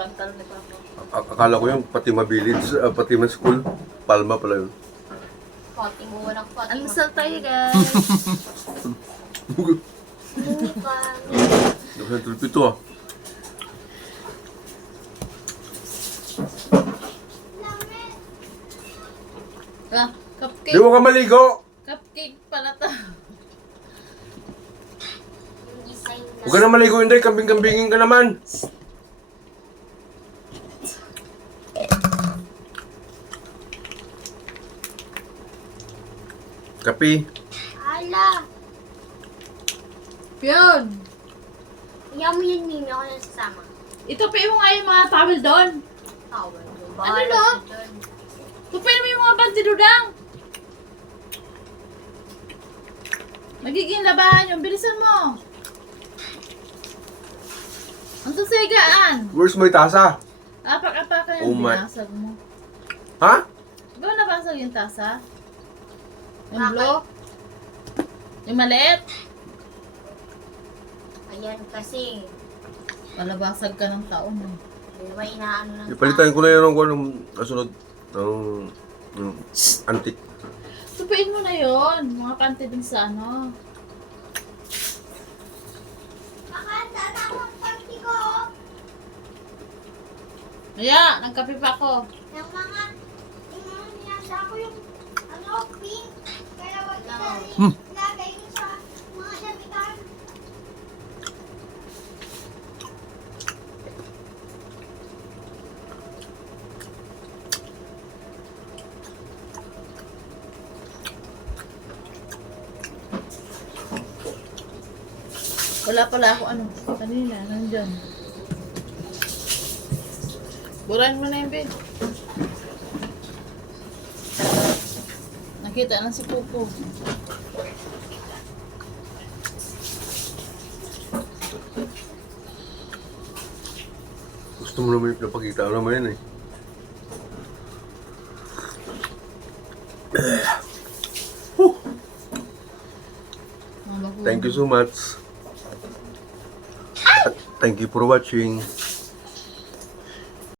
pantal ni Papa. Akala ko yung Fatima Village, Fatima School. Palma pala yun. Fatima, walang Fatima. Almusal tayo, guys. Bukan. Nasa tulpito ah. Ah, Di cupcake. mo ka maligo! Cupcake pala to. Yung design na. Huwag ka na maligo, hindi. Kambing-kambingin ka naman. Kapi. Ala. Yun. Iyan mo yun, Mimi. Ako na sasama. Ito pa yung nga yung mga towel doon. Tawal mo. Ano, Bahala no? ka dun. Tupain mo yung mga bandidudang. Magiging labahan yung bilisan mo. Ang susigaan. Where's my tasa? Apak-apakan Oh yung my- binasag mo. Ha? Ba nabasag yung tasa? Yung Bakit? blue? Yung maliit? Ayan kasi. Palabasag ka ng taon. Eh. Di ba inaano ng Ipalitan ko na yun ng kasunod ng antik. Tupain mo na yon, mga panty dun sa ano. Makanta na akong party ko. Kaya, nagkape pa ako. Yung mga niyanda ko yung ano, pink. Kaya wag na lagay ko sa mga damitan. Wala pala ako ano, kanina, nandyan. Burahin mo na yung bed. Nakita na si Pupo. Gusto mo naman yung napakita ko naman yan eh. Mga bago. Thank you so much. Thank you for watching.